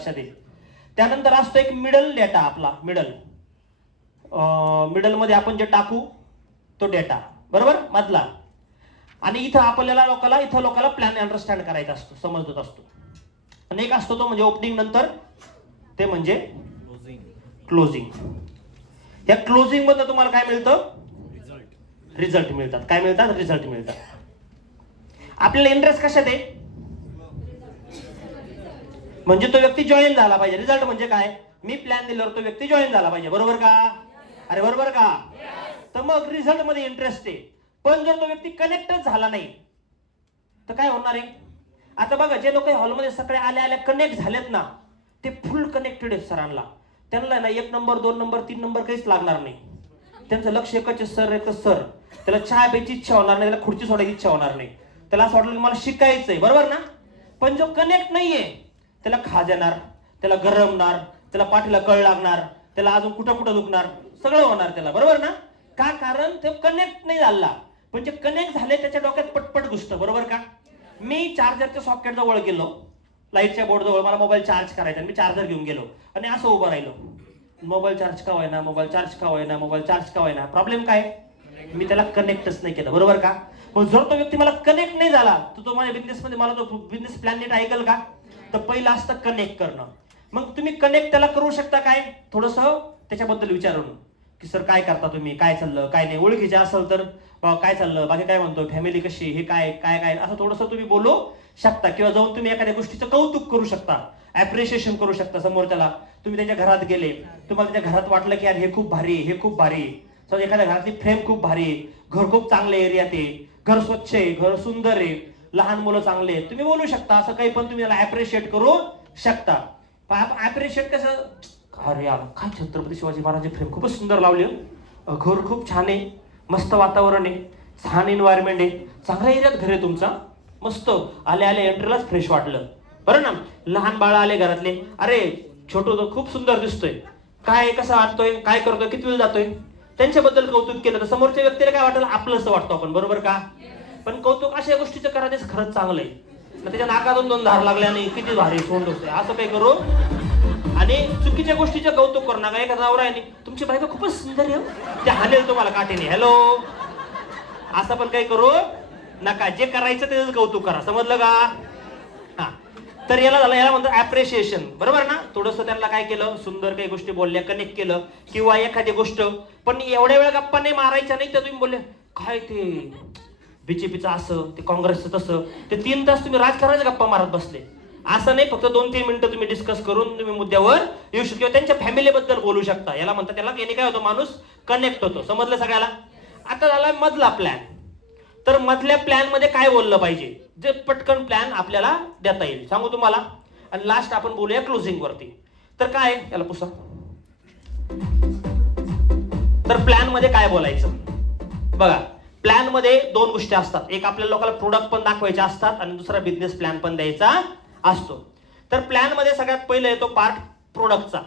लक्षात येईल. त्यानंतर असतो एक मिडल डेटा आपला. मिडल मध्ये आपण जे टाकू तो डेटा, बरोबर, मधला. आणि इथं आपल्याला लोकांना प्लॅन अंडरस्टँड करायचा असतो, समजत असतो. आणि एक असतो तो म्हणजे ओपनिंग नंतर ते म्हणजे क्लोजिंग. या क्लोजिंग मधनं तुम्हाला काय मिळतं? रिझल्ट मिळतात. काय मिळतात? रिझल्ट मिळतात. आपल्याला इंटरेस्ट कशात आहे? म्हणजे तो व्यक्ती जॉईन झाला पाहिजे. रिझल्ट म्हणजे काय? मी प्लॅन दिल्यावर तो व्यक्ती जॉईन झाला पाहिजे. बरोबर का? अरे बरोबर का? तर मग रिझल्ट मध्ये इंटरेस्ट आहे. पण जर तो व्यक्ती कनेक्टच झाला नाही तर काय होणार आहे? आता बघा, जे लोक हॉलमध्ये सगळे आल्या कनेक्ट झालेत ना, ते फुल कनेक्टेड आहेत सरांना. त्यांना ना 1 नंबर 2 नंबर 3 नंबर काहीच लागणार नाही. त्यांचं लक्ष एकच सर. त्याला चहा प्यायची इच्छा होणार नाही, त्याला खुर्ची सोडायची इच्छा होणार नाही. त्याला असं वाटलं की मला शिकायचंय, बरोबर ना? पण जो कनेक्ट नाहीये त्याला खाज येणार, त्याला गरमणार, त्याला पाठीला कळ लागणार, त्याला अजून कुठं दुखणार, सगळं होणार त्याला, बरोबर ना? का? कारण ते कनेक्ट नाही झाला. पण जे कनेक्ट झाले त्याच्या डोक्यात पटपट घुसतं, बरोबर का? मी चार्जरच्या सॉकेट जवळ गेलो, लाईटच्या बोर्ड जवळ मला मोबाईल चार्ज करायचा, मी चार्जर घेऊन गेलो आणि असं उभं राहिलो. मोबाईल चार्ज का होईना. प्रॉब्लेम काय? मी त्याला कनेक्टच नाही केलं, बरोबर का? मग जर तो व्यक्ती मला कनेक्ट नाही झाला तर तो माझ्या बिझनेसमध्ये मला तो बिझनेस प्लॅन नीट ऐकल का? तर पहिलं असतं कनेक्ट करणं. मग तुम्ही कनेक्ट त्याला करू शकता काय? थोडंसं त्याच्याबद्दल विचारून की सर काय करता तुम्ही, काय चाललं, काय नाही. ओळखीचे असेल तर काय चाललं, बाकी काय म्हणतो, फॅमिली कशी, हे काय काय काय असं थोडंसं तुम्ही बोलू शकता. किंवा जाऊन तुम्ही एखाद्या गोष्टीचं कौतुक करू शकता, ऍप्रिशिएशन करू शकता समोरच्याला. तुम्ही त्याच्या घरात गेले, तुम्हाला त्याच्या घरात वाटलं की यार हे खूप भारी, हे खूप भारी. समजा एखाद्या घरातली फ्रेम खूप भारी आहे, घर खूप चांगलं एरियात आहे, घर स्वच्छ आहे, घर सुंदर आहे, लहान मुलं चांगले आहेत, तुम्ही बोलू शकता असं काही. पण तुम्ही त्याला ऍप्रिशिएट करू शकता. ऍप्रिशिएट कसं? अरे यार काय छत्रपती शिवाजी महाराजांची फ्रेम खूपच सुंदर लावली, घर खूप छान आहे, मस्त वातावरण आहे, छान एन्व्हायरमेंट आहे, चांगल्या एरियात घर आहे तुमचा, मस्त. आले एंट्रीलाच फ्रेश वाटलं, बरं ना? लहान बाळ आले घरातले, अरे छोटू तो खूप सुंदर दिसतोय, काय कसा वाटतोय, काय करतोय, किती वेळ जातोय, त्यांच्याबद्दल कौतुक केलं तर समोरच्या व्यक्तीला काय वाटेल? आपलंसं वाटतं आपण, बरोबर का? पण कौतुक अशा गोष्टीचं करा ते खरंच चांगलं आहे. त्याच्या नाकातून 2 धार लागल्या नाही, किती भारी सोंड होते, असं काही करू. आणि चुकीच्या गोष्टीचं कौतुक करू नका. एखादा नवरा आहे, तुमची बायको खूपच सुंदर आहे, ते हालेल तुम्हाला काठीने, हॅलो, असं पण काही करू नका. जे करायचं त्याचं कौतुक करा, समजलं का? हा, तर याला म्हणतात ऍप्रिशिएशन, बरोबर ना? थोडंसं त्यांना काय केलं, सुंदर काही गोष्टी बोलल्या, कनेक्ट केलं. किंवा एखादी गोष्ट पण एवढ्या वेळ गप्पा नाही मारायच्या नाही, तर तुम्ही बोलले काय ते बीजेपीचं असं, ते काँग्रेसचं तसं, ते 3 तास तुम्ही राजकारणाच्या गप्पा मारत बसले. असं नाही, फक्त 2-3 मिनिटं तुम्ही डिस्कस करून तुम्ही मुद्द्यावर येऊ शकता. किंवा त्यांच्या फॅमिलीबद्दल बोलू शकता. याला म्हणतात, त्याला याने काय होतं, माणूस कनेक्ट होतो. समजलं सगळ्याला? आता झाला मधला प्लॅन. तर मधल्या प्लॅन मध्ये काय बोललं पाहिजे, जे पटकन प्लॅन आपल्याला देता येईल, सांगू तुम्हाला. आणि लास्ट आपण बोलूया क्लोजिंग वरती. तर काय याला पुसा. तर प्लॅन मध्ये काय बोलायचं बघा. प्लॅन मध्ये 2 गोष्टी असतात. एक आपल्याला लोकांना प्रोडक्ट पण दाखवायचे असतात आणि दुसरा बिझनेस प्लॅन पण द्यायचा असतो. तर प्लॅन मध्ये सगळ्यात पहिला येतो पार्ट प्रोडक्टचा.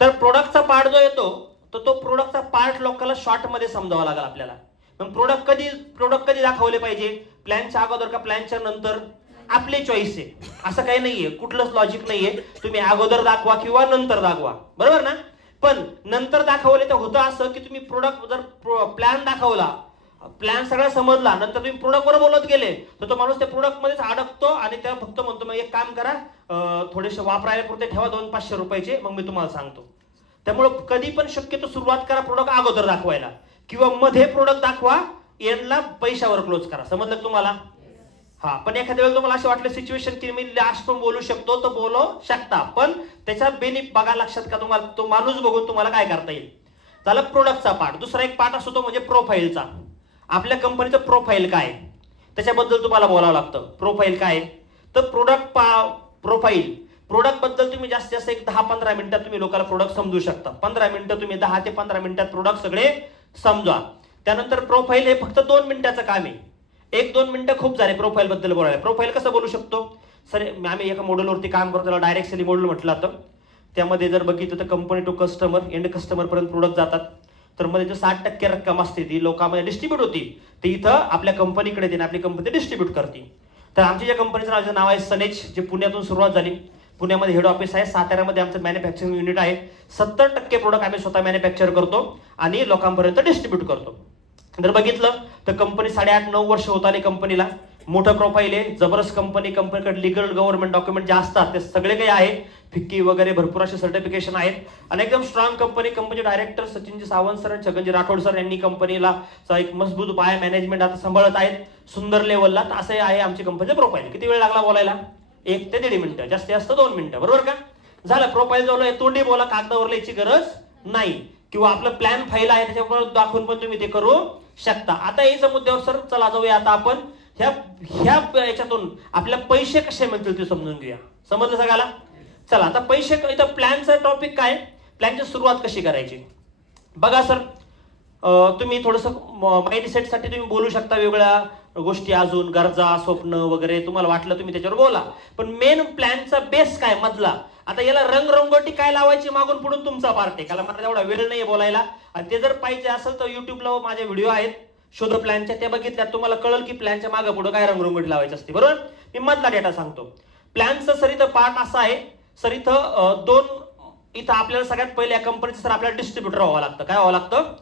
तर प्रोडक्टचा पार्ट जो येतो तर तो प्रोडक्टचा पार्ट लोकांना शॉर्ट मध्ये समजावा लागेल आपल्याला. पण प्रोडक्ट कधी दाखवले पाहिजे? प्लॅनच्या अगोदर का प्लॅनच्या नंतर? आपली चॉईस आहे, असं काही नाहीये, कुठलंच लॉजिक नाहीये. तुम्ही अगोदर दाखवा किंवा नंतर दाखवा, बरोबर ना? पण नंतर दाखवले तर होतं असं की तुम्ही प्रोडक्ट जर प्लॅन दाखवला, प्लॅन सगळा समजला, नंतर तुम्ही प्रोडक्ट वर बोलत गेले तर तो माणूस त्या प्रोडक्ट मध्येच अडकतो आणि त्या फक्त म्हणतो मग एक काम करा, थोडेसे वापरायला पुरते ठेवा 200-500 रुपयाचे, मग मी तुम्हाला सांगतो. त्यामुळे कधी पण शक्यतो सुरुवात करा प्रोडक्ट अगोदर दाखवायला, किंवा मध्ये प्रोडक्ट दाखवा, एंडला पैशावर क्लोज करा. समजलं तुम्हाला? हा, पण एखाद्या वेळेला तुम्हाला असं वाटलं सिच्युएशन की मी लास्ट पण बोलू शकतो तर बोलू शकता, पण त्याचा बेनिफिट बघा लक्षात का तुम्हाला, तो माणूस बघून तुम्हाला काय करता येईल. झालं प्रोडक्टचा पार्ट. दुसरा एक पार्ट असतो तो म्हणजे प्रोफाईलचा. आपल्या कंपनीचं प्रोफाईल काय, त्याच्याबद्दल तुम्हाला बोलावं लागतं. प्रोफाईल काय? तर प्रोडक्ट बद्दल तुम्ही जास्तीत जास्त एक 10-15 मिनिटात तुम्ही लोकांना प्रोडक्ट समजू शकता. 15 मिनिटं तुम्ही 10 ते 15 मिनिटात प्रोडक्ट सगळे समजा. त्यानंतर प्रोफाईल हे फक्त 2 मिनिटाचं काम आहे. 1-2 मिनिटं खूप झाले प्रोफाईल बद्दल बोलायला. प्रोफाईल कसं बोलू शकतो? सर आम्ही एका मॉडेलवरती काम करतो, त्याला डायरेक्ट सेलिंग मॉडेल म्हटलं जातं. त्यामध्ये जर बघितलं तर company to customer, and customer पर्यंत प्रोडक्ट जातात. तर मध्ये जो 60% रक्कम असते ती लोकांमध्ये डिस्ट्रीब्यूट होती, ती इथं आपल्या कंपनीकडे देणे, आपली कंपनी डिस्ट्रीब्यूट करते. तर आमच्या ज्या कंपनीचं नाव आहे सनेज, जे पुण्यातून सुरुवात झाली. पुण्यामध्ये हेड ऑफिस आहे, साताऱ्यामध्ये आमचं मॅन्युफॅक्चरिंग युनिट आहे. 70% प्रोडक्ट आम्ही स्वतः मॅन्युफॅक्चर करतो आणि लोकांपर्यंत डिस्ट्रीब्यूट करतो. जर बघितलं तर कंपनी 8.5-9 वर्ष होत आली कंपनीला. मोठं प्रोफाईल आहे, जबरदस्त कंपनी. कंपनीकडे लिगल गव्हर्नमेंट डॉक्युमेंट जे असतात ते सगळे काही आहे, फिक्की वगैरे भरपूर असे सर्टिफिकेशन आहेत आणि एकदम स्ट्रॉंग कंपनी. कंपनीचे director Sachinji Sawant sir, Chhaganji Rathod sir यांनी कंपनीला एक मजबूत पाया मॅनेजमेंट आता सांभाळत आहेत सुंदर लेवलला. तर असे आहे आमची कंपनीचे प्रोफाईल. किती वेळ लागला बोलायला? 1 ते 1.5 मिनिटं, जास्तीत जास्त 2 मिनिटं, बरोबर का? झालं. प्रोफाईल जवळ तोंडी बोला, कागदावर लिहायची गरज नाही, किंवा आपलं प्लॅन फाईल आहे त्याच्यावर दाखवून पण तुम्ही ते करू शकता. आता याच्या मुद्द्यावर सर चला जाऊया. आता आपण ह्या याच्यातून आपल्याला पैसे कसे मिळतील ते समजून घेऊया. समजलं सगळ्याला? चला आता पैसे, इथं प्लॅनचा टॉपिक काय, प्लॅनची सुरुवात कशी करायची. बघा सर, तुम्ही थोडंसं माइंड सेटसाठी तुम्ही बोलू शकता वेगवेगळ्या गोष्टी, अजून गरजा, स्वप्न वगैरे तुम्हाला वाटलं तुम्ही त्याच्यावर बोला. पण मेन प्लॅनचा बेस काय मधला. आता याला रंगरंगोटी काय लावायची मागून पुढून तुमचा पार्ट आहे. कारण मला एवढा वेळ नाही बोलायला. आणि ते जर पाहिजे असेल तर युट्यूबला माझे व्हिडिओ आहेत शोध प्लॅनच्या, त्या बघितल्या तुम्हाला कळलं की प्लॅनच्या मागे पुढे काय रंगरंगोटी लावायची असते. बरोबर? मी मधला डेटा सांगतो. प्लॅनचं सर इथं पार्ट असा आहे सर, इथं आपल्याला सगळ्यात पहिले या कंपनीचं सर आपल्याला डिस्ट्रीब्युटर व्हावं लागतं. काय व्हावं लागतं?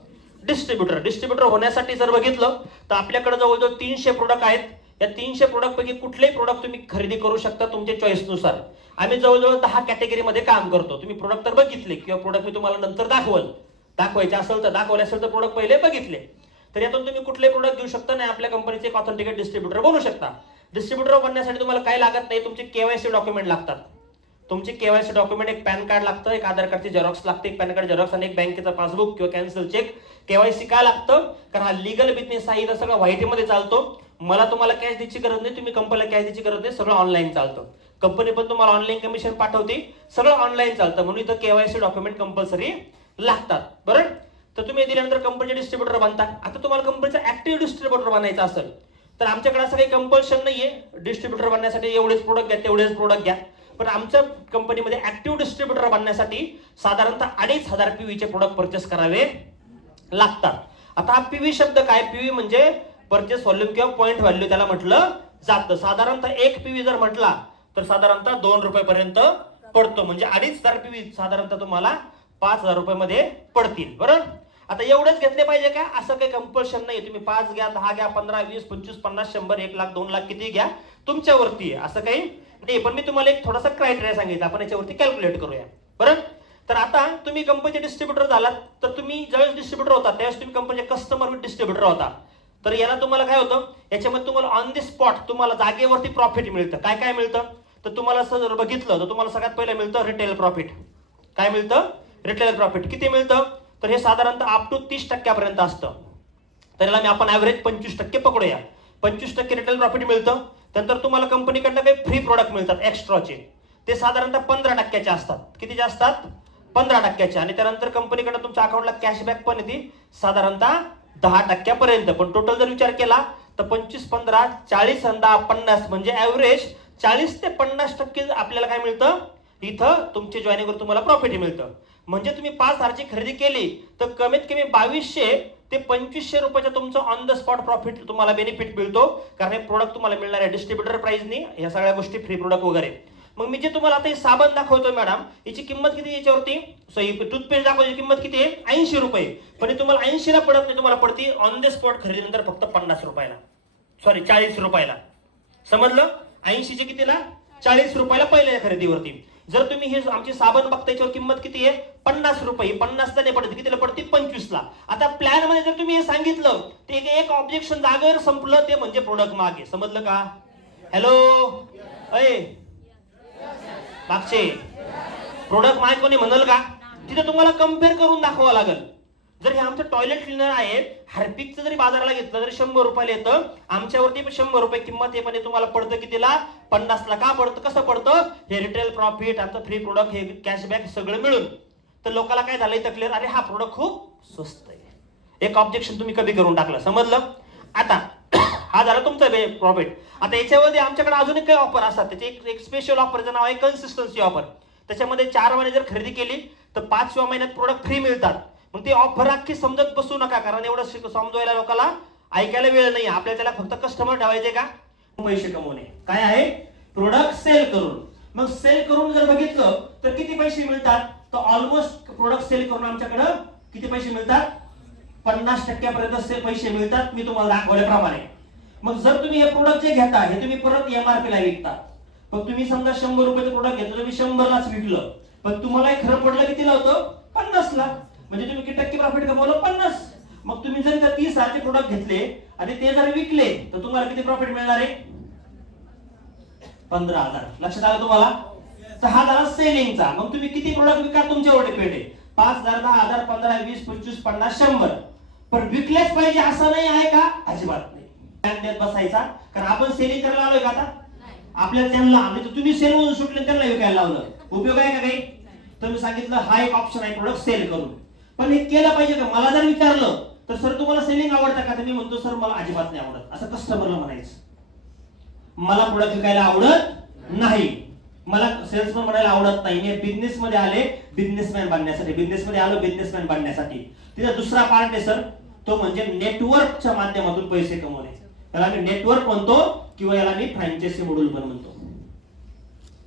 डिस्ट्रीब्युटर होण्यासाठी जर बघितलं तर आपल्याकडे जवळजवळ 300 प्रोडक्ट आहेत. या 300 प्रोडक्ट पैकी कुठलेही प्रोडक्ट तुम्ही खरेदी करू शकता तुमच्या चॉईसनुसार. आम्ही जवळजवळ 10 कॅटेगरीमध्ये काम करतो. तुम्ही प्रोडक्ट तर बघितले, किंवा प्रोडक्ट मी तुम्हाला नंतर दाखवायचे असेल तर दाखवले असेल तर प्रोडक्ट पहिले बघितले, तर यातून तुम्ही कुठले प्रोडक्ट घेऊ शकता नाही आपल्या कंपनीचे एक ऑथेंटिकेट डिस्ट्रीब्युटर बनू शकता. डिस्ट्रीब्युटर बनण्यासाठी तुम्हाला काय लागत नाही, तुमचे केवायसी डॉक्युमेंट लागतात. तुमचे केवायसी डॉक्युमेंट, एक पॅन कार्ड लागतं, एक आधार कार्डची झेरॉक्स लागते, एक पॅन कार्ड झेरॉक्स आणि एक बँकेचा पासबुक किंवा कॅन्सल चेक. केवायसी का लागतं? कारण हा लीगल बिझनेस आहे, इथं सगळं व्हाईटमध्ये चालतो. मला तुम्हाला कॅश द्यायची गरज नाही, तुम्ही कंपनीला कॅश द्यायची गरज नाही, सगळं ऑनलाईन चालतं. कंपनी पण तुम्हाला ऑनलाईन कमिशन पाठवते, सगळं ऑनलाईन चालतं. म्हणून इथं केवायसी डॉक्युमेंट कंपल्सरी लागतात. बरोबर? तर तुम्ही दिल्यानंतर कंपनीचे डिस्ट्रीब्युटर बनता. आता तुम्हाला कंपनीचा ऍक्टिव्ह डिस्ट्रीब्युटर बनायचा असेल तर आमच्याकडे असं काही कंपल्शन नाहीये डिस्ट्रीब्युटर बनण्यासाठी एवढेच प्रोडक्ट घ्या तेवढेच प्रोडक्ट घ्या. पण आमच्या कंपनीमध्ये ऍक्टिव्ह डिस्ट्रीब्युटर बनण्यासाठी साधारणतः 2,500 पीव्हीचे प्रोडक्ट परचेस करावे लागतात. आता हा पीव्ही शब्द काय? पीव्ही म्हणजे परचेस व्हॉल्यूम किंवा पॉईंट व्हॅल्यू त्याला म्हटलं जातं. साधारणतः एक पीव्ही जर म्हटला तर साधारणतः 2 रुपयापर्यंत पडतो. म्हणजे 2,500 पीव्ही साधारणतः तुम्हाला 5,000 रुपयामध्ये पडतील. बरोबर? आता एवढेच घेतले पाहिजे का? असं काही कंपल्शन नाही. तुम्ही 5 घ्या, 10 घ्या, 15, 20, 25, 50, 100, 1 लाख, 2 लाख किती घ्या तुमच्यावरती आहे. असं काही नाही. पण मी तुम्हाला एक थोडासा क्रायटेरिया सांगितलं, आपण याच्यावरती कॅल्क्युलेट करूया. बरोबर? तर आता तुम्ही कंपनीचे डिस्ट्रीब्युटर झालात तर तुम्ही ज्यावेळेस डिस्ट्रीब्युटर होता त्यावेळेस तुम्ही कंपनीचे कस्टमर विथ डिस्ट्रीब्युटर होता. तर याला तुम्हाला काय होतं, याच्यामध्ये तुम्हाला ऑन द स्पॉट तुम्हाला जागेवरती प्रॉफिट मिळतं. काय काय मिळतं तर तुम्हाला जर बघितलं तर तुम्हाला सगळ्यात पहिलं मिळतं रिटेल प्रॉफिट. काय मिळतं? Retail profit. किती मिळतं तर हे साधारणतः अप टू 30% असतं. तर याला मी आपण ऍव्हरेज 25% पकडूया. 25% रिटेल प्रॉफिट मिळतं. त्यानंतर तुम्हाला कंपनीकडनं काही फ्री प्रोडक्ट मिळतात एक्स्ट्राचे, ते साधारणतः 15% असतात. कितीचे असतात? 15%. आणि त्यानंतर कंपनीकडनं तुमच्या अकाउंटला कॅशबॅक पण येते साधारणतः 10% पण टोटल जर विचार केला तर 25, 15, 40 आणि 10, 50 म्हणजे ऍव्हरेज 40 ते 50% आपल्याला काय मिळतं इथं तुमच्या जॉईनिंगवर तुम्हाला प्रॉफिट मिळतं. म्हणजे तुम्ही 5,000ची खरेदी केली तर कमीत कमी 2,200 ते 2,500 रुपयाचा तुमचं ऑन द स्पॉट प्रॉफिट तुम्हाला बेनिफिट मिळतो. कारण हे प्रोडक्ट तुम्हाला मिळणार आहे डिस्ट्रीब्युटर प्राइसनी, या सगळ्या गोष्टी फ्री प्रोडक्ट वगैरे. मग मी जे तुम्हाला आता हे साबण दाखवतो मॅडम, याची किंमत किती याच्यावरती, टूथपेस्ट दाखवायची किंमत किती आहे? 80 रुपये. पण हे तुम्हाला 80ला पडत नाही, तुम्हाला पडते ऑन द स्पॉट खरेदीनंतर फक्त 50 रुपयाला, सॉरी 40 रुपयाला. समजलं? 80चे कितीला? 40 रुपयाला पहिल्या खरेदीवरती. जर तुम्ही हे आमची साबण बघता याच्यावर किंमत किती आहे? 50 रुपये. 50ला नाही पडते, कितीला पडते? 25ला. आता प्लॅन मध्ये जर तुम्ही हे सांगितलं ते एक ऑब्जेक्शन जागेवर संपलं, ते म्हणजे प्रोडक्ट मागे. समजलं का? हॅलो अय मागचे प्रोडक्ट मागे कोणी म्हणाल का? तिथे तुम्हाला कम्पेअर करून दाखवावं लागेल. जर हे आमचं टॉयलेट क्लिनर आहे, हार्पिकचं जरी बाजाराला घेतलं तरी 100 रुपयाला येतं, आमच्यावरती 100 रुपये किंमत आहे, पण हे तुम्हाला पडतं कितीला? 50ला. का पडतं? कसं पडतं? हे रिटेल प्रॉफिट, आमचं फ्री प्रोडक्ट, हे कॅशबॅक सगळं मिळून. तर लोकांना काय झालंय तर क्लिअर, अरे हा प्रोडक्ट खूप स्वस्त आहे. एक ऑब्जेक्शन तुम्ही कमी करून टाकलं. समजलं? आता हा झाला तुमचा प्रॉफिट. आता याच्यामध्ये आमच्याकडे अजून काही ऑफर असतात. त्याचे एक स्पेशल ऑफरचं नाव आहे कन्सिस्टन्सी ऑफर. त्याच्यामध्ये 4 महिने जर खरेदी केली तर 5व्या महिन्यात प्रोडक्ट फ्री मिळतात. मग ते ऑफर अख्खी समजत बसू नका, कारण एवढं समजवायला लोकांना ऐकायला वेळ नाही. आपल्याला त्याला फक्त कस्टमर ठेवायचे का? पैसे कमवणे. काय आहे? प्रोडक्ट सेल करून. मग सेल करून जर बघितलं तर किती पैसे मिळतात? तर ऑलमोस्ट प्रोडक्ट सेल करून आमच्याकडे किती पैसे मिळतात? 50% पैसे मिळतात, मी तुम्हाला दाखवल्याप्रमाणे. मग जर तुम्ही हे प्रोडक्ट जे घेता हे तुम्ही परत MRP ला विकता. पण तुम्ही समजा 100 रुपयाचं प्रोडक्ट घेतलं, तुम्ही 100 लाच विकलं, पण तुम्हाला खरं पडलं कितीला होतं? 50 ला. म्हणजे तुम्ही किती टक्के प्रॉफिट कमवलं? 50. मग तुम्ही जर त्या 30,000चे प्रोडक्ट घेतले आणि ते जर विकले तर तुम्हाला किती प्रॉफिट मिळणार आहे? 15,000. लक्षात आलं तुम्हाला? तर हा झाला सेलिंगचा. मग तुम्ही किती प्रोडक्ट विका तुमच्यावर डिपेंड आहे. 5,000, 10,000, 15, 20, 25, 50, 100. पण विकलेच पाहिजे असं नाही आहे का? अजिबात नाही. देत बसायचा, कारण आपण सेलिंग करायला आलोय का आता? आपल्याला त्यांना म्हणजे तुम्ही सेल म्हणून सुटले त्यांना विकायला लावलं, उपयोग आहे का काही? तर मी सांगितलं हा एक ऑप्शन आहे प्रोडक्ट सेल करून. पण हे केलं पाहिजे का? मला जर विचारलं तर सर तुम्हाला सेलिंग आवडतं का? तर मी म्हणतो सर मला अजिबात नाही आवडत. असं कस्टमरला म्हणायचं. मला प्रोडक्ट विकायला आवडत नाही, मला सेल्समन बनायला आवडत नाही. मी बिझनेस मध्ये आले बिझनेसमॅन बनण्यासाठी, बिझनेसमध्ये आलो बिझनेसमॅन बनण्यासाठी. तिचा दुसरा पार्ट आहे सर, तो म्हणजे नेटवर्कच्या माध्यमातून पैसे कमवणे. याला मी नेटवर्क म्हणतो किंवा याला मी फ्रँचायझी मॉडेल पण म्हणतो.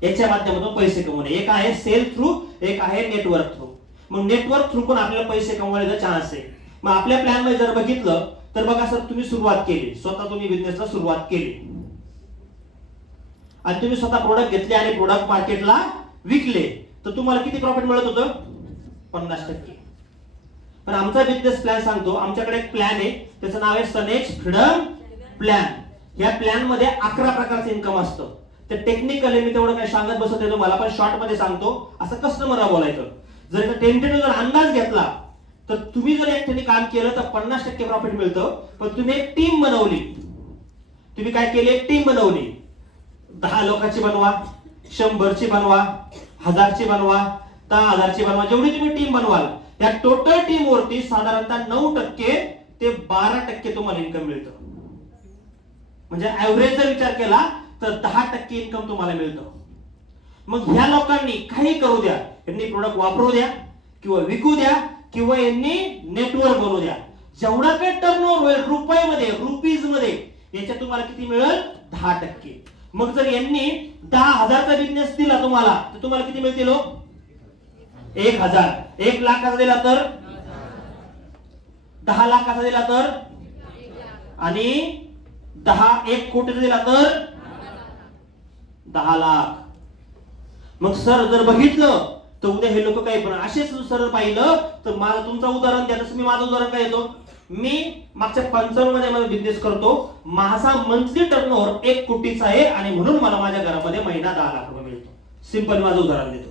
याच्या माध्यमातून पैसे कमवणे. एक आहे सेल थ्रू, एक आहे नेटवर्क थ्रू. मग नेटवर्क थ्रू पण आपल्याला पैसे कमवायचा चान्स आहे. मग आपल्या प्लॅन मध्ये जर बघितलं तर बघा सर, तुम्ही सुरुवात केली, स्वतः तुम्ही बिझनेसला सुरुवात केली आणि तुम्ही स्वतः प्रोडक्ट घेतले आणि प्रोडक्ट मार्केटला विकले, तर तुम्हाला किती प्रॉफिट मिळत होतं? 50%. पण आमचा बिझनेस प्लॅन सांगतो, आमच्याकडे एक प्लॅन आहे, त्याचं नाव आहे सनेज फ्रीडम प्लॅन. या प्लॅन मध्ये 11 प्रकारचं इन्कम असतं. ते टेक्निकल आहे, मी तेवढं काही सांगत बसत नाही तुम्हाला, पण शॉर्ट मध्ये सांगतो. असं कस्टमरला बोलायचं. जर एका टेंटेटिव्ह जर अंदाज घेतला तर तुम्ही जर एकट्याने काम केलं तर 50% प्रॉफिट मिळतं. पण तुम्ही एक टीम बनवली, तुम्ही काय केली? एक टीम बनवली. 10 लोकांची बनवा, 100ची बनवा, 1000ची बनवा, 10,000ची बनवा, जेवढी तुम्ही टीम बनवाल त्या टोटल टीम वरती साधारणतः 9% ते 12% तुम्हाला इन्कम मिळतं. म्हणजे ऍव्हरेज जर विचार केला तर 10% इन्कम तुम्हाला मिळतं. मग ह्या लोकांनी काही करू द्या, यांनी प्रोडक्ट वापरू द्या किंवा विकू द्या किंवा यांनी नेटवर्क बनवू द्या, जेवढा काही टर्नओव्हर होईल रुपयामध्ये, रुपीज मध्ये, याच्यात तुम्हाला किती मिळेल? 10%. मग जर यांनी 10,000चा बिझनेस दिला तुम्हाला तर तुम्हाला किती मिळतील? 1,000. 1 लाखाचा दिला तर 10 लाखाचा दिला तर आणि 1 कोटीचा दिला तर 10 लाख. मग सर जर बघितलं तर उद्या हे लोक काही पण असेच सर पाहिलं तर मला तुमचं उदाहरण द्या. तसं मी माझं उदाहरण काय देतो, मी मागच्या 55 मध्ये बिझनेस करतो, माझा मंथली टर्नओव्हर 1 कोटीचा आहे आणि म्हणून मला माझ्या घरामध्ये महिना 10 लाख रुपये मिळतो. सिंपल माझं उदाहरण देतो.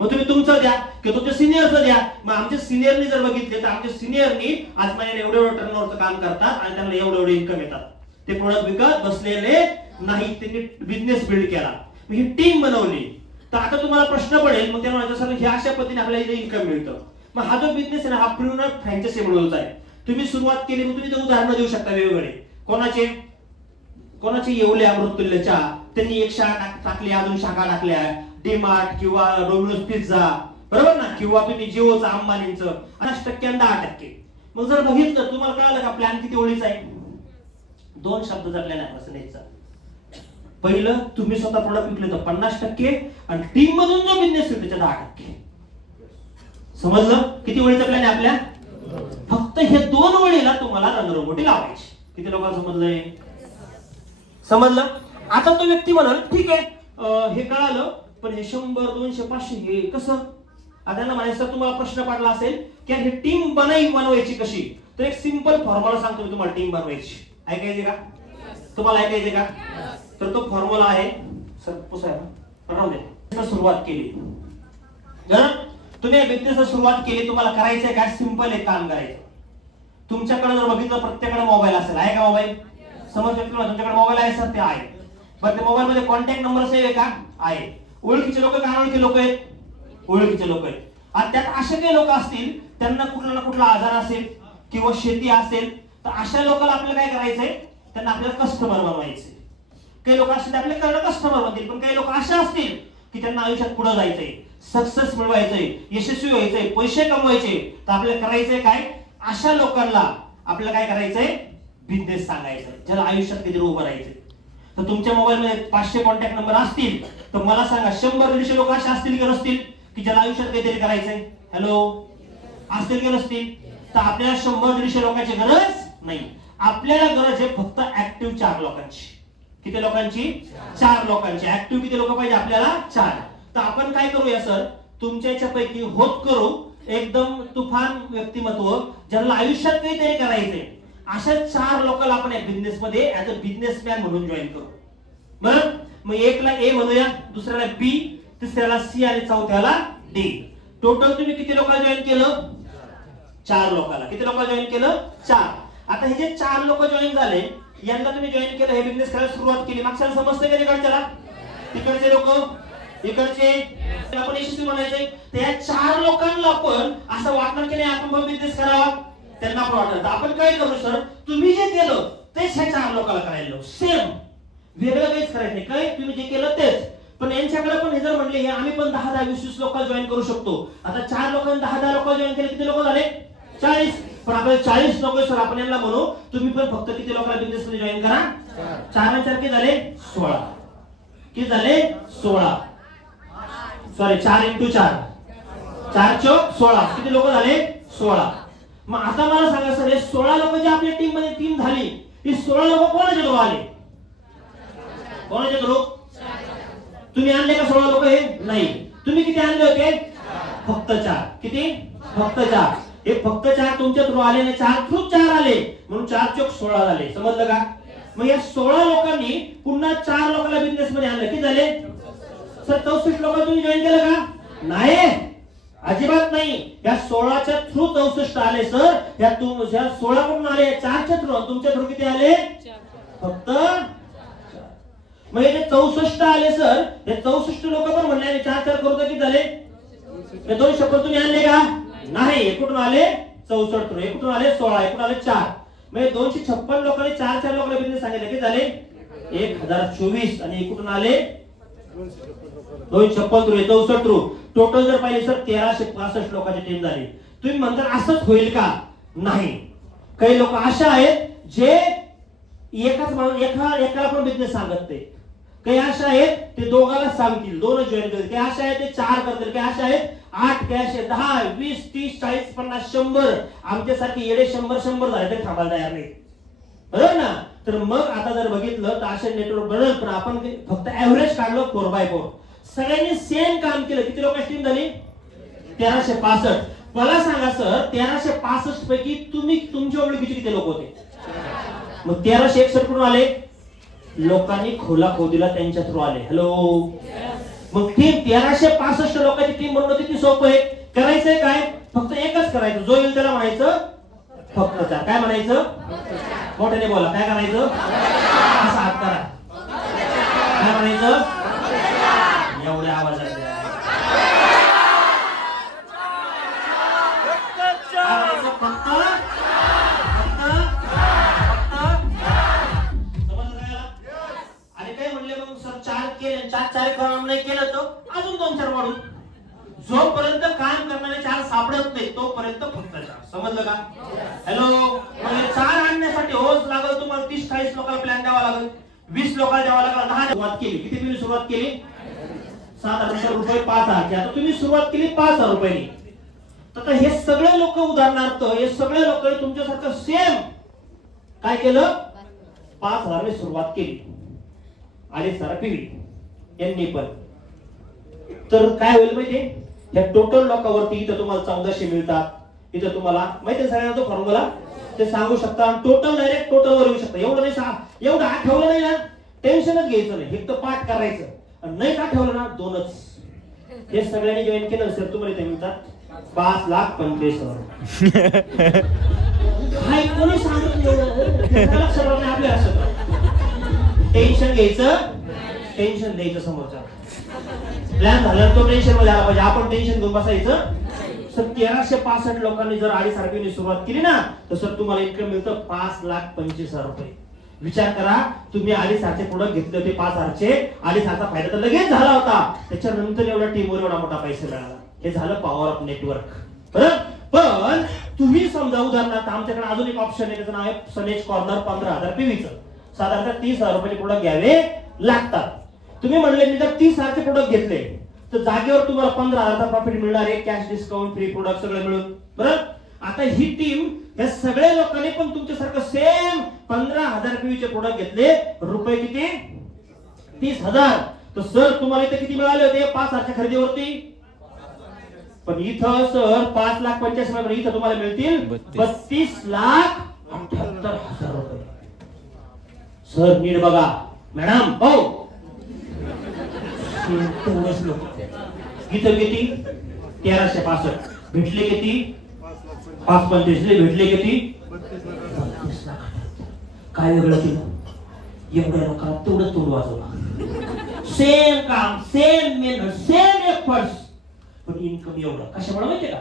मग तुम्ही तुमचं द्या किंवा तुमच्या सिनियरचं द्या. मग आमच्या सिनियरनी जर बघितले तर आमच्या सिनियरनी आज महिन्याला एवढं टर्नओव्हरचं काम करतात आणि त्यांना एवढे इन्कम येतात. ते प्रोडक्ट विकत बसलेले नाही, त्यांनी बिझनेस बिल्ड केला, ही टीम बनवली. तर आता तुम्हाला प्रश्न पडेल, मग त्यामुळे सर हे अशा पद्धतीने आपल्याला इथे इन्कम मिळतं. मग हा जो बिझनेस आहे ना, हा पूर्ण फ्रँचायझी मॉडेलचा आहे. तुम्ही सुरुवात केली, मग तुम्ही उदाहरणं देऊ शकता वेगवेगळे. कोणाचे येवले अमृतुल्यच्या, त्यांनी एक शाखा टाकली, अजून शाखा टाकल्या, डीमार्ट किंवा डोमिनोज पिझ्झा, बरोबर ना, किंवा तुम्ही जिओचं, अंबानींचं. 50% आणि 10%. मग जर बघितलं तुम्हाला कळालं का प्लॅन किती ओळीचा आहे? 2 शब्दाचा प्लॅन आहे सनेजचा. पहिलं, तुम्ही स्वतः प्रोडक्ट विकले तर 50% आणि टीम मधून जो बिझनेस आहे त्याच्या 10%. समजलं? किती ओळीचा प्लॅन आहे आपल्या? फक्त हे 2 ओळीला तुम्हाला रंगरंगोटी लावायची. किती लोकांना समजलंय? समजलं? आता तो व्यक्ती म्हणाल ठीक आहे हे कळालं, पण हे 100, 200, 500 हे कसं? आता त्यांना म्हणायचं तुम्हाला प्रश्न पडला असेल की हे टीम बनवायची कशी? तर एक सिंपल फॉर्म्युला सांगतो मी तुम्हाला टीम बनवायची. ऐकायचे का? तुम्हाला ऐकायचे का? तर तो फॉर्म्युला आहे सर पुसायला राहू दे. सुरुवात केली, जर तुम्ही बिझनेसला सुरुवात केली, तुम्हाला करायचंय काय? सिंपल एक काम करायचं. तुमच्याकडे जर बघितलं प्रत्येकाकडे मोबाईल असेल, आहे का मोबाईल? समज तुमच्याकडे मोबाईल आहे सर, ते आहे. पण ते मोबाईल मध्ये कॉन्टॅक्ट नंबर सेव्ह आहे का? आहे. ओळखीचे लोक का अनोळखी लोक आहेत? ओळखीचे लोक आहेत. आणि त्यात असे काही लोक असतील त्यांना कुठला ना कुठला आजार असेल किंवा शेती असेल, तर अशा लोकांना आपल्याला काय करायचंय? त्यांना आपल्याला कस्टमर बनवायचे. काही लोक असतील आपल्याला कस्टमर बनतील, पण काही लोक असे असतील की त्यांना आयुष्यात पुढे जायचंय, सक्सेस मिळवायचंय, यशस्वी व्हायचंय, पैसे कमवायचे. तर आपल्याला करायचंय काय? अशा लोकांना आपल्याला काय करायचंय? बिझनेस सांगायचंय, ज्याला आयुष्यात कधी उभं राहायचंय. तर तुमच्या मोबाईलमध्ये 500 कॉन्टॅक्ट नंबर असतील तर मला सांगा 100-150 लोक असे असतील की नसतील की ज्याला आयुष्यात काहीतरी करायचंय? हॅलो, असतील की नसतील? तर आपल्याला 100-150 लोकांची गरज नाही. आपल्याला गरज आहे फक्त ऍक्टिव्ह 4 लोकांची. किती लोकांची? 4 लोकांची. ऍक्टिव्ह किती लोक पाहिजे आपल्याला? 4. तर आपण काय करूया सर, तुमच्या याच्यापैकी होत करू एकदम तुफान व्यक्तिमत्व ज्यांना आयुष्यात काहीतरी करायचंय अशा 4 लोकांना आपण या बिझनेस मध्ये ऍज अ बिझनेसमॅन म्हणून जॉईन करू. बरं, मग एकला ए म्हणूया, दुसऱ्याला बी, तिसऱ्याला सी आणि चौथ्याला डी. टोटल तुम्ही किती लोकांना जॉईन केलं? 4 लोकांना. किती लोकांना जॉईन केलं? 4. आता हे जे 4 लोक जॉईन झाले यांना तुम्ही जॉईन केलं, हे बिझनेस करायला सुरुवात केली. मागच्याला समजतं का तिकडच्याला? तिकडचे लोक, इकडचे आपण यशस्वी बनायचे. त्या 4 लोकांना आपण असं वाटणार की नाही आपण बिझनेस करावा, त्यांना पण वाटलं. आपण काय करू सर, तुम्ही जे केलं तेच ह्या 4 लोकांना करायला सेम, वेगळं काहीच करायचं नाही. काय तुम्ही जे केलं तेच. पण यांच्याकडे पण हे जर म्हणले हे आम्ही पण 10-10-20-20 लोकांना जॉईन करू शकतो. आता 4 लोकांना 10-10 लोकांना जॉईन केले, किती लोक झाले? 40. पण आपल्याला 40 नको सर, आपण यांना म्हणू तुम्ही पण फक्त किती लोकांना बिझनेस मध्ये जॉईन करा? 4 आणि 4 किती झाले? 16. किती झाले? 16. सॉरी 4 × 4, 4 चौक 16. किती लोक झाले? 16. मग आता मला सांगा सर, हे 16 लोक जे आपल्या टीम मध्ये टीम झाली, ही 16 लोक कोणाचे थ्रू आले? कोणाचे थ्रू? तुम्ही आणले का 16 लोक? हे नाही. तुम्ही किती आणले होते? फक्त 4. किती? फक्त 4. हे फक्त 4 तुमच्या थ्रू आले नाही, 4 थ्रू 4 आले म्हणून 4 चौक 16 झाले. समजलं का? मग या 16 लोकांनी पुन्हा 4 लोकांना बिझनेस मध्ये आणलं. किती झाले सर? 64 लोक तुम्ही जॉईन केलं का? नाही, अजिबात नाही. या 16च्या थ्रू 64 आले सर. या 16 कडून आले 4च्या थ्रू. तुमच्या थ्रू किती आले? फक्त. मग हे 64 आले सर. हे 64 लोक पण म्हणले 4-4 करू तर किती झाले? हे 2 शब्द तुम्ही आणले का? नाही. कुठून आले? 64 थ्रू. कुठून आले? 16. कुठून आले? 4. मग 256 लोकांनी 4-4 लोकांना बिझनेस सांगितले. किती झाले? 1024. आणि कुठून आले? 256 थ्रू, 64 थ्रू. टोटल जर पाहिले सर 1365 लोकांची टीम झाली. तुम्ही म्हणता असंच होईल का? नाही. काही लोक अशा आहेत जे एकाला पण बिझनेस सांगत नाही. काही अशा आहेत ते दोघाला सांगतील, 2 जॉईन करतील. काही अशा आहेत ते 4 करतील. काही अशा आहेत 8, काही असे 10, 20, 30, 40, 50, 100. आमच्यासारखे येडे 100 झाले तरी थांबायला तयार नाही. बरोबर ना? तर मग आता जर बघितलं तर असे नेटवर्क बनल. पण आपण फक्त ऍव्हरेज काढलं 4x4. सगळ्यांनी सेम काम केलं. किती लोकांची टीम झाली? 1365. मला सांगा सर, 1365 पैकी तुम्ही तुमच्या ओळखीचे किती लोक होते? मग 1361 कुठून आले? लोकांनी खोला खोदीला त्यांच्या थ्रू आले. हॅलो. मग टीम 1365 लोकांची टीम बनवणं किती सोपं आहे. करायचंय काय? फक्त एकच करायचं. जो येईल त्याला म्हणायचं फक्त 4. काय म्हणायचं? मोठ्याने बोला. काय करायचं? असा हात करा. काय म्हणायचं? एवढ्या आवाजात नाही केलं तर अजून 2-4 वाढून. जोपर्यंत काम करणारे 4 सापडत नाही तोपर्यंत फक्त 4. समजलं का? हॅलो. म्हणजे 4 आणण्यासाठी रोज लागल तुम्हाला 30-40 लोकांना प्लॅन द्यावा लागेल, 20 लोकांना द्यावा लागेल. 10 सुरुवात केली. किती तुम्ही सुरुवात केली? 7,000 रुपये 5,000. आता तुम्ही सुरुवात केली 5,000 रुपयांनी. तर हे सगळे लोक उदाहरणार्थ हे सगळे लोक तुमच्यासारखं सेम काय केलं? 5,000 ने सुरुवात केली. आणि सारा पीवी यांनी पण. तर काय होईल माहितीये? या टोटल लोकांवरती इथं तुम्हाला 1400 मिळतात. इथं तुम्हाला माहिती सगळ्यांना तो फॉर्म्युला ते सांगू शकता. आणि टोटल डायरेक्ट टोटल वर येऊ शकता. एवढं नाही एवढं आठवलं नाही ना टेन्शनच घ्यायचं नाही. एक तर पाठ करायचं आणि नाही आठवलं ना 2च. हे सगळ्यांनी जॉईन केलं सर तुम्हाला ते मिळतात 5,25,000. काय कोणी सांगत नाही आपल्या असं. टेन्शन घ्यायचं, टेन्शन द्यायचं समोरचा. प्लॅन झाला तो टेन्शन मध्ये आला पाहिजे. आपण टेन्शन घेऊन बसायचं. सर 1365 लोकांनी जर 2.5 रुपयांनी सुरुवात केली ना तर सर तुम्हाला इन्कम मिळतं 5,25,000 रुपये. विचार करा तुम्ही 2.5 प्रोडक्ट घेतले होते 5,000चे. 2.5 फायदा तर लगेच झाला होता. त्याच्यानंतर एवढ्या टीमवर एवढा मोठा पैसा मिळाला. हे झालं पॉवर ऑफ नेटवर्क. बरोबर. पण तुम्ही समजा उदाहरणार्थ आमच्याकडे अजून एक ऑप्शन आहे त्याचं नाव आहे सनेज कॉर्नर 15,000 पीव्हीचं. साधारणतः 30,000 रुपयाचे प्रोडक्ट घ्यावे लागतात. तुम्ही म्हणले मी जर 30,000चे प्रोडक्ट घेतले तर जागेवर तुम्हाला 15,000चा प्रॉफिट मिळणार आहे, कॅश डिस्काउंट, फ्री प्रोडक्ट सगळे मिळून. बरं, आता ही टीम या सगळ्या लोकांनी पण तुमच्यासारखं सेम 15,000 PV चे प्रोडक्ट घेतले. रुपये किती? 30,000. तर सर तुम्हाला इथे किती मिळाले होते 5,000च्या खरेदीवरती? पण इथं सर 5,85,000 इथं तुम्हाला मिळतील 32,78,000 रुपये. सर नीट बघा मॅडम. हो इथं किती? 1,365. भेटले किती? 5,25. भेटले किती? 32,00,000. काय वेगळं केलं? एवढ्या लोकांना तेवढं तोड वाजवलं. सेम काम, सेम मेहनत, सेम एफर्ट्स, पण इन्कम एवढं. कशामुळे माहितीये का?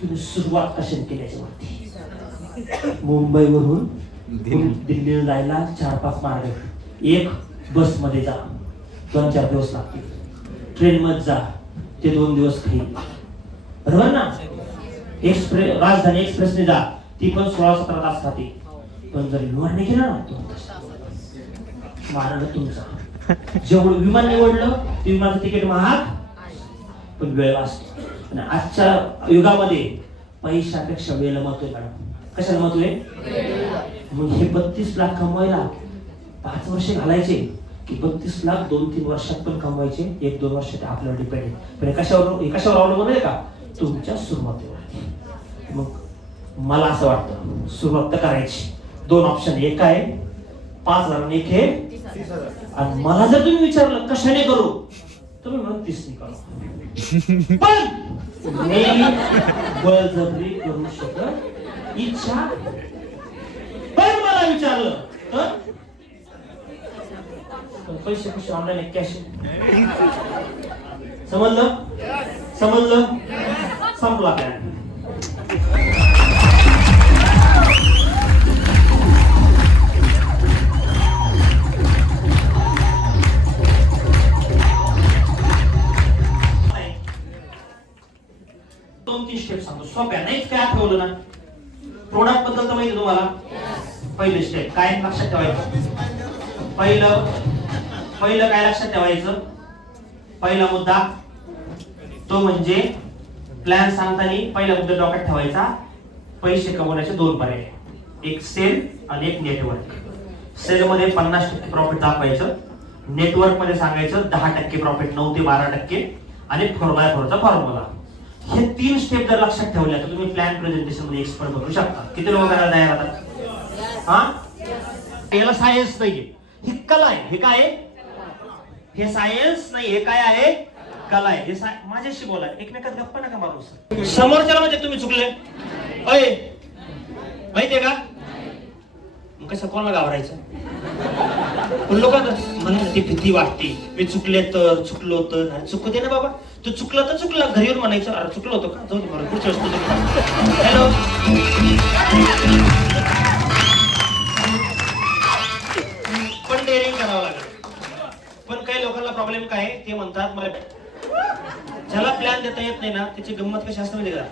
तुम्ही सुरुवात कशाने केल्याची माहिती. मुंबईवरून दिल्लीला जायला 4-5 मार्ग. एक बस मध्ये जा, 2-4 दिवस लागतील. ट्रेन मध्ये जा, ते 2 दिवस खाईल. बरोबर ना? एक्सप्रेस, राजधानी एक्सप्रेसने जा, ती पण 16-17 तास खाते. पण जर विमानाने गेला ना 2 तास मार्ग तुमचा. जेवढं विमान निवडलं ते विमानाचं तिकीट महाग, पण वेळ वाचतो. आणि आजच्या युगामध्ये पैशापेक्षा वेळ महत्व आहे मॅडम. कशाला महत्व आहे? मग हे 32 लाख कमवायला 5 वर्ष घालायचे की 32 लाख 2-3 वर्षात पण कमवायचे? 1-2 वर्ष ते आपल्यावर डिपेंड आहे. पण कशावर अवलंबून आहे का? तुमच्या सुरुवातीवर. मग मला असं वाटतं सुरुवात तर करायची. 2 ऑप्शन, एक आहे 5,000 आणि एक आहे 30,000. आणि मला जर तुम्ही विचारलं कशाने करू, तुम्ही म्हणून 30 करू. पण मी बळजबरी करू शकत इच्छा. पण मला विचारलं तर पैसे ऑनलाईन कॅश. समजलं? संपला प्लॅन. स्टेप सांगतो सोप्या, नाहीच काय आठवलं ना. प्रोडक्ट बद्दल तर माहिती तुम्हाला. पहिली स्टेप काय लक्षात ठेवायचं? पहिलं काय लक्षात ठेवायचं? पहिला मुद्दा तो म्हणजे प्लॅन सांगताना पहिला मुद्दा डोक्यात ठेवायचा. पैसे कमवण्याचे 2 पर्याय, एक सेल आणि एक नेटवर्क. सेल मध्ये 50% प्रॉफिट दाखवायचं, नेटवर्क मध्ये सांगायचं 10% प्रॉफिट, 9 ते 12%, आणि 4x4 चा फॉर्म्युला. हे 3 स्टेप जर लक्षात ठेवल्या तर तुम्ही प्लॅन प्रेझेंटेशन मध्ये एक्सपर्ट बनू शकता. किती लोक करायला तयार आहात? हा, याला सायन्स नाहीये, ही कला आहे. हे काय आहे? हे सायन्स नाही, हे काय आहे? कला आहे. हे माझ्याशी बोला, एकमेकात गप्पा नका मारू. समोरच्याला म्हणजे तुम्ही चुकले अय माहितीये का? कसं कोणाला घाबरायचं? लोकांना मला ती भीती वाटते, मी चुकले तर, चुकलो तर. चुकू दे ना बाबा, तू चुकला तर चुकला, घरी येऊन म्हणायचं अरे चुकलो होतो का, जाऊ दे बरं पुढच्या वस्तू. हॅलो, पण डेअरिंग करावं लागेल. पण काही लोकांना प्रॉब्लेम काय ते म्हणतात मला ज्याला प्लॅन देता येत नाही ना त्याची गंमत कशी असते माहिती का?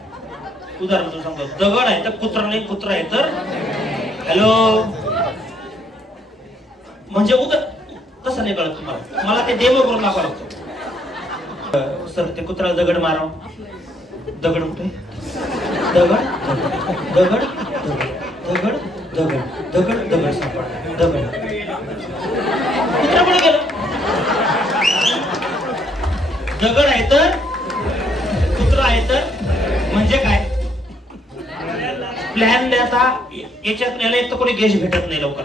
उदाहरण तुला सांगतो, दगड आहे तर कुत्रा नाही, कुत्रा आहे तर हॅलो, म्हणजे तसं नाही कळत तुम्हाला. मला ते डेमो करून दाखवा लागतो. सर ते कुत्र्याला दगड माराव, दगड कुठे? दगड दगड दगड दगड दगड दगड सापडला, दगड. कुत्रा कुठे गेलं? दगड आहे तर कुत्रा आहे तर म्हणजे काय? प्लॅन द्यायचा याच्यात याला एक तर कोणी गेश भेटत नाही लवकर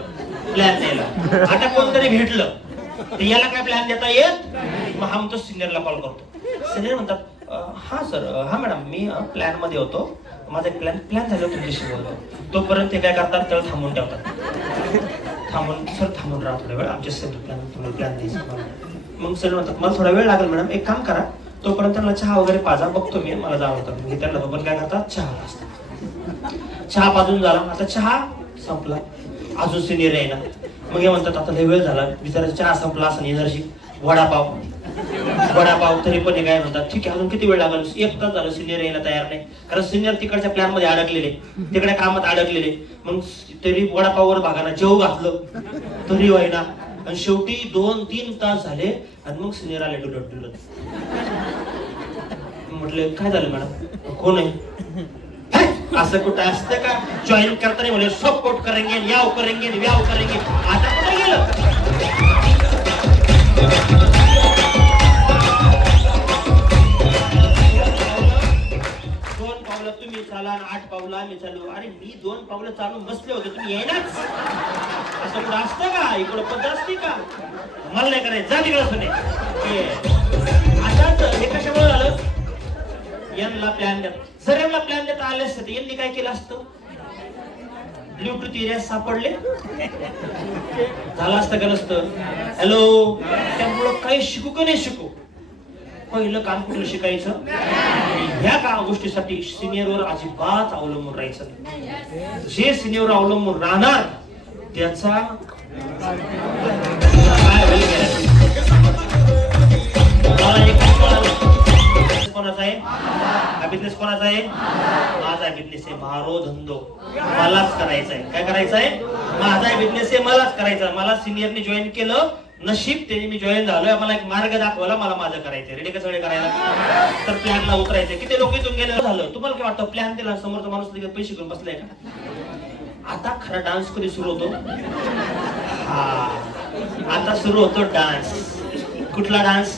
प्लॅन द्यायला. आता कोणतरी भेटलं तर याला काय प्लॅन देता येत? मग हा म्हणतो सिनियरला कॉल करतो. सिनियर म्हणतात हा सर, हा मॅडम मी प्लॅन मध्ये होतो, माझा प्लॅन झालं तुमच्याशी बोलतो. तोपर्यंत ते काय करतात त्याला थांबून ठेवतात. थांबून राहा थोडा वेळ, आमच्या सेंटर प्लॅन द्यायचा. मग सर म्हणतात मला थोडा वेळ लागेल मॅडम, एक काम करा तोपर्यंत त्यांना चहा वगैरे पाजा, बघतो मी मला जावं होतं. मी त्यांना बघून काय करतात चहा पाजतात. चहा पाजून झाला, आता चहा संपला, अजून सिनियर आहे ना. मग हे म्हणतात आता लय वेळ झाला, बिचारा चहा संपला असं एनर्जी, वडापाव वडापाव तरी पण हे काय म्हणतात, ठीक आहे अजून किती वेळ लागेल, 1 तास झालं, सिनियर यायला तयार नाही. कारण सिनियर तिकडच्या प्लॅन मध्ये अडकलेले, तिकडे कामात अडकलेले. मग तरी वडापाववर भागाना जेव घातलं तरी व्हायना. आणि शेवटी 2-3 तास झाले आणि मग सिनियर आले डुलत डुलत. म्हटलं काय झालं मॅडम, कोण आहे? असं कुठं असतं का, जॉईन करताना म्हणजे सपोर्ट करेंगे, याव करेंगे, व्याव करेंगे. आता कुठे गेलं? 2 पावलं तुम्ही चाला आणि 8 पावलं आम्ही चालू. अरे मी 2 पावलं चालून बसले होते, तुम्ही येईनाच. असं कुठं असतं का, इकडं पद्धत असते का? मला नाही करायचं, जा तिकडं सुने. आता हे कशामुळे झालं, यांना प्लॅन देत. जर यांना प्लॅन देता आले असते यांनी काय केलं असतं, ब्ल्यूटूथ एरिया सापडले झालं असतं का नसतं. हॅलो, त्यामुळं काही शिकू का नाही शिकू, पहिलं काम कुठलं शिकायचं. ह्या का गोष्टीसाठी सिनियरवर अजिबात अवलंबून राहायचं नाही. जे सिनियरवर अवलंबून राहणार त्याचा काय होईल. कोणाचा आहे हा बिझनेस, कोणाचा आहे, माझा बिझनेस आहे. मारो धंदो मलाच करायचा आहे. काय करायचं आहे, माझा बिझनेस आहे, मलाच करायचा. मला सिनियरने जॉईन केलं, नशीब त्याने मी जॉईन झालोय, मला एक मार्ग दाखवला, मला माझं करायचंय. रेडी का सगळे करायला, तर प्लॅनला उतरायचंय. किती लोक इथून गेले झालं. तुम्हाला काय वाटतं, प्लॅन दिला समोरचा माणूस पैसे घेऊन बसलाय का? आता खरा डान्स कधी सुरू होतो, हा आता सुरू होतो डान्स. कुठला डान्स,